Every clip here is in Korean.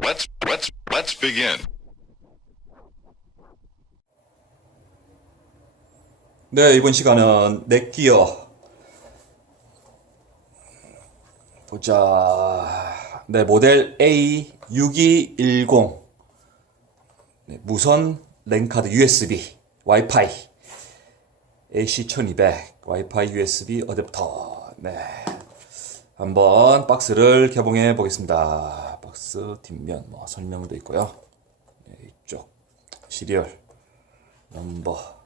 Let's begin. 네, 이번 시간은 넷기어 보자. 네, 모델 A6210 네, 무선 랜카드 USB 와이파이 AC1200 와이파이 USB 어댑터. 네, 한번 박스를 개봉해 보겠습니다. 박스 뒷면 뭐 설명도 있고요. 네, 이쪽 시리얼 넘버.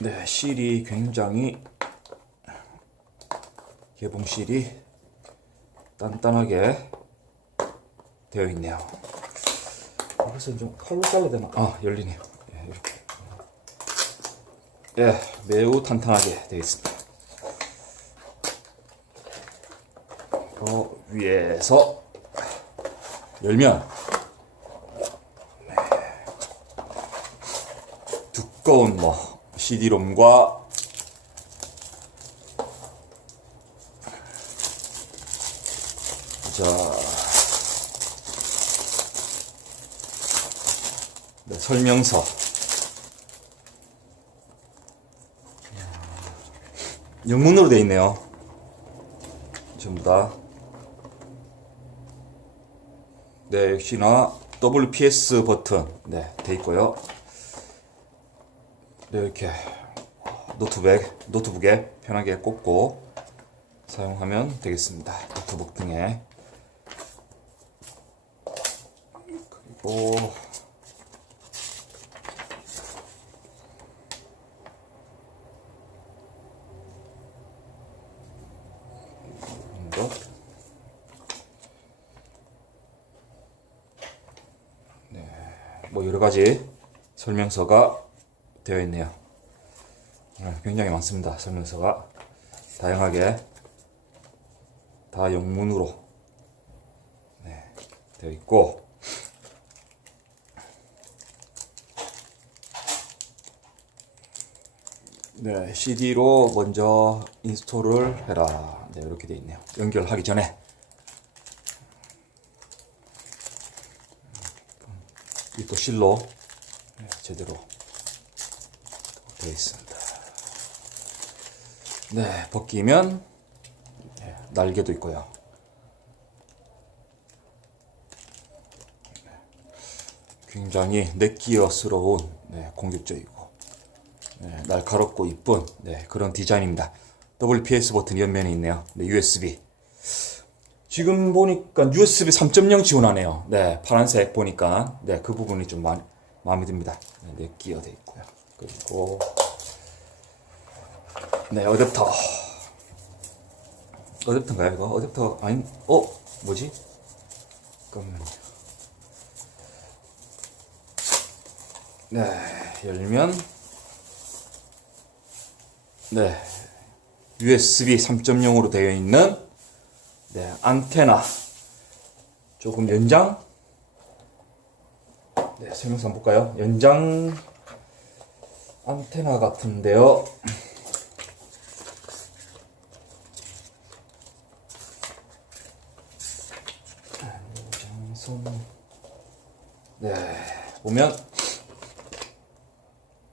네, 실이 굉장히 개봉실이 단단하게 되어 있네요. 이것은 좀 칼로 잘라야 되나? 아, 열리네요. 예, 이렇게. 예, 매우 탄탄하게 되어 있습니다. 위에서 열면 네, 두꺼운 CD롬과 네, 설명서 영문으로 되어 있네요. 전부 다. 네, 역시나 WPS 버튼 네, 되어 있고요. 네, 이렇게 노트북에 편하게 꽂고 사용하면 되겠습니다. 노트북 등에. 그리고 네, 뭐 여러 가지 설명서가 되어 있네요. 굉장히 많습니다. 설명서가 다양하게 다 영문으로 네, 되어 있고, 네, CD로 먼저 인스톨을 해라. 네, 이렇게 되어 있네요. 연결하기 전에. 이 또 실로 네, 제대로 되어 있습니다. 네, 벗기면 네, 날개도 있고요. 네, 굉장히 넷기어스러운 네, 공격적이고 네, 날카롭고 이쁜 네, 그런 디자인입니다. WPS 버튼이 옆면에 있네요. 네, USB. 지금 보니까 USB 3.0 지원하네요. 네, 파란색 보니까 네, 그 부분이 좀 마음에 듭니다. 네, 넷기어 돼 있고요. 그리고 네, 어댑터인가요, 이거? 어댑터, 아니, 뭐지? 잠깐만요. 네, 열면, 네, USB 3.0으로 되어 있는, 네, 안테나. 조금 연장? 네, 설명서 한번 볼까요? 연장 안테나 같은데요. 네, 보면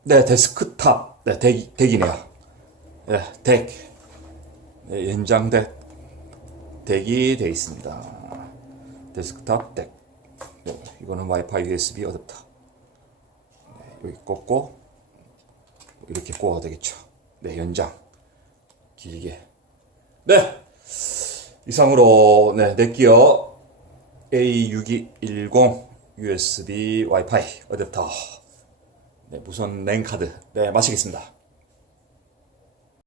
네, 데스크탑 네, 덱이네요. 네, 덱 네, 덱이 되어 있습니다. 데스크탑 덱. 네, 이거는 와이파이 USB 어댑터. 네, 여기 꽂고 이렇게 꽂아도 되겠죠. 네, 연장 길게. 네, 이상으로 네, 넷기어 A6210 USB 와이파이 어댑터 네, 무선 랜카드 네, 마치겠습니다.